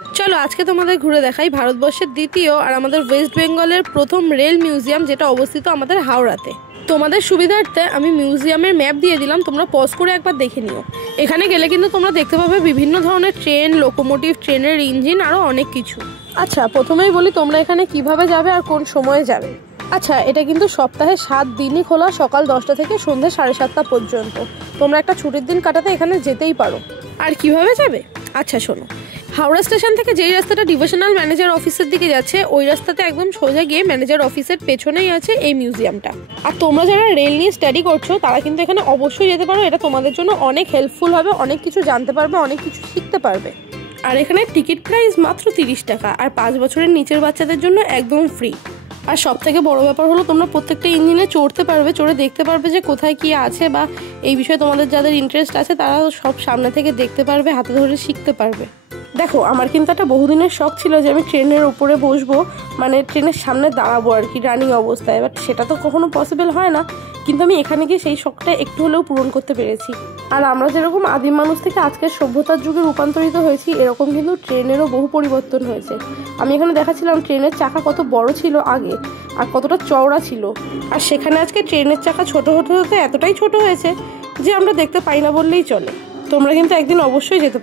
চলো আজকে তোমাদের ঘুরে দেখাই ভারতবর্ষের দ্বিতীয় আর আমাদের ওয়েস্ট বেঙ্গলের প্রথম রেল মিউজিয়াম, যেটা অবস্থিত আমাদের হাওড়াতে। তোমাদের সুবিধার্থে আমি মিউজিয়ামের ম্যাপ দিয়ে দিলাম, তোমরা পজ করে একবার দেখে নিও। এখানে গেলে কিন্তু তোমরা দেখতে পাবে বিভিন্ন ধরনের ট্রেন, লোকোমোটিভ, ট্রেনের ইঞ্জিন, আরও অনেক কিছু। আচ্ছা, প্রথমেই বলি তোমরা এখানে কিভাবে যাবে আর কোন সময়ে যাবে। আচ্ছা, এটা কিন্তু সপ্তাহে 7 দিনই খোলা, সকাল 10টা থেকে সন্ধ্যে 7:30 পর্যন্ত। তোমরা একটা ছুটির দিন কাটাতে এখানে যেতেই পারো। আর কিভাবে যাবে? আচ্ছা শোনো, হাওড়া স্টেশন থেকে যেই রাস্তাটা ডিভিশনাল ম্যানেজার অফিসের দিকে যাচ্ছে, ওই রাস্তাতে একদম সোজা গিয়ে ম্যানেজার অফিসের পেছনেই আছে এই মিউজিয়ামটা। আর তোমরা যারা রেল নিয়ে স্টাডি করছো তারা কিন্তু এখানে অবশ্যই যেতে পারো। এটা তোমাদের জন্য অনেক হেল্পফুল হবে, অনেক কিছু জানতে পারবে, অনেক কিছু শিখতে পারবে। আর এখানে টিকিট প্রাইস মাত্র 30 টাকা, আর 5 বছরের নিচের বাচ্চাদের জন্য একদম ফ্রি। আর সব থেকে বড় ব্যাপার হলো তোমরা প্রত্যেকটা ইঞ্জিনে চড়তে পারবে, চড়ে দেখতে পারবে যে কোথায় কি আছে, বা এই বিষয়ে তোমাদের যাদের ইন্টারেস্ট আছে তারা সব সামনে থেকে দেখতে পারবে, হাতে ধরে শিখতে পারবে। দেখো, আমার কিন্তু একটা বহুদিনের শখ ছিল যে আমি ট্রেনের উপরে বসবো, মানে ট্রেনের সামনে দাঁড়াবো আর কি, রানিং অবস্থায়। বাট সেটা তো কখনো পসিবল হয় না, কিন্তু আমি এখানে গিয়ে সেই শখটা একটু হলেও পূরণ করতে পেরেছি। আর আমরা যেরকম আদিম মানুষ থেকে আজকের সভ্যতার যুগে রূপান্তরিত হয়েছি, এরকম কিন্তু ট্রেনেরও বহু পরিবর্তন হয়েছে। আমি এখানে দেখাচ্ছিলাম ট্রেনের চাকা কত বড় ছিল আগে আর কতটা চওড়া ছিল, আর সেখানে আজকে ট্রেনের চাকা ছোট হতে হতে এতটাই ছোট হয়েছে যে আমরা দেখতে পাই না বললেই চলে। তোমরা কিন্তু একদিন অবশ্যই যেতে